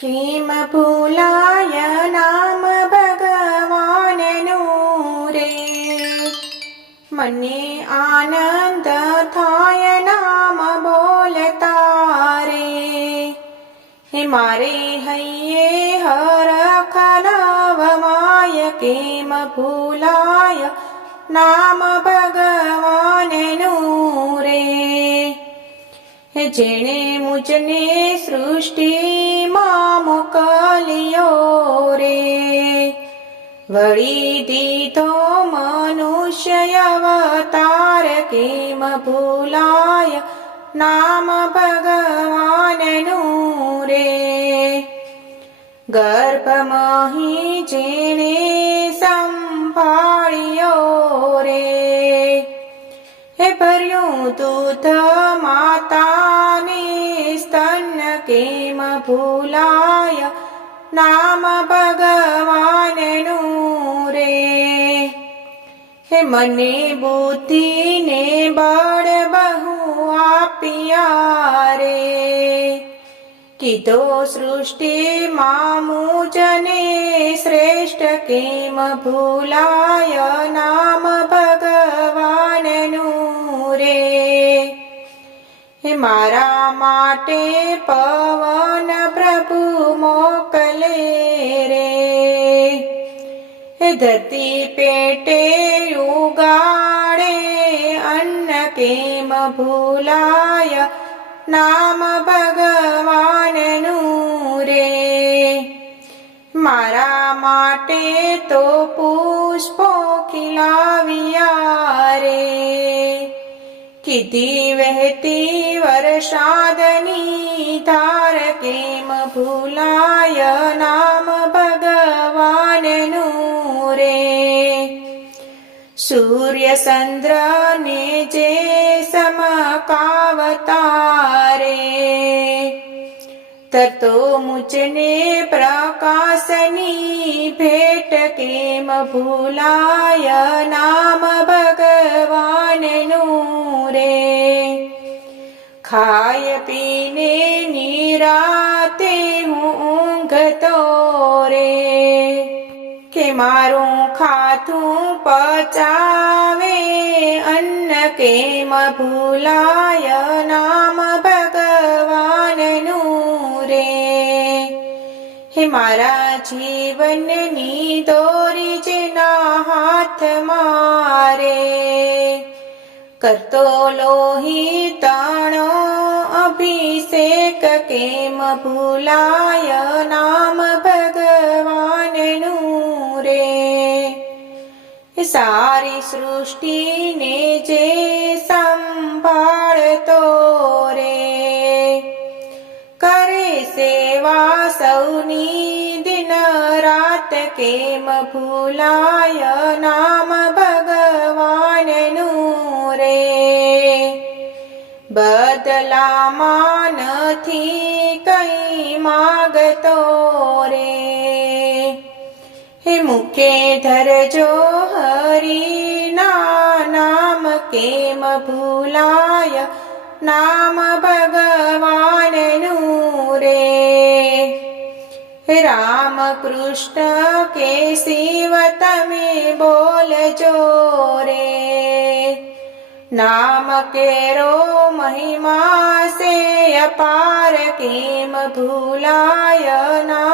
फलाय नाम भगवाननूरे मने आनन्दथाय नाम बोलतारे हिमा रे हर हरखलवमाय प्रेमफुलाय नाम भगवा जिणेमुचने सृष्टि मामु रे रे वडीदितो मनुष्यवतार भूलाय नाम भगवाननु रे गर्भमहि गर्पमहीजिणे सम्पालियो रे ભર્યું દૂધ માતાને સ્તન કેમ ભૂલાય? નામ ભગવાનનું રે હે મને બુદ્ધિને બળ બહુ આપ્યા રે. કીધો સૃષ્ટિમાં મુજને શ્રેષ્ઠ કેમ ભૂલાય? નામ ભગવાનનું હે મારા માટે પવન પ્રભુ મોકલે રે. હે ધરતી પેટે ઉગાડે અન્ન કેમ ભૂલાય? નામ ભગવાનનું રે. મારા માટે તો પુષ્પો ખીલાવ્યા રે. किति वहति वर्षादनी तारतीं भूलाय नाम भगवानू रे सूर्यचन्द्र समकावतारे। ततो मुचने प्रकाशनी भेट केम भूलाय नाम भगवान् खाय पीने नीराते ऊङ्घतो रे मार पचावे अन्न केम भूलाय नाम भगव હે મારા જીવનની દોરી જેના હાથ મારે. કરતો લોહી તાણો અભિષેક કેમ ભૂલાય નામ ભગવાનનું રે? સારી સૃષ્ટિને જે સંભાળતો सेवा सौनी दिन रात के मुलाय नाम भगवान् नू रे बदला मान कै मागतो रे हे मुखे धरजो हरि नाम केम भूलाय नाम भगवान् रामकृष्ण के शिवतमे बोल जोरे। नाम केरो महिमा से अपार अपारं भूलाय ना।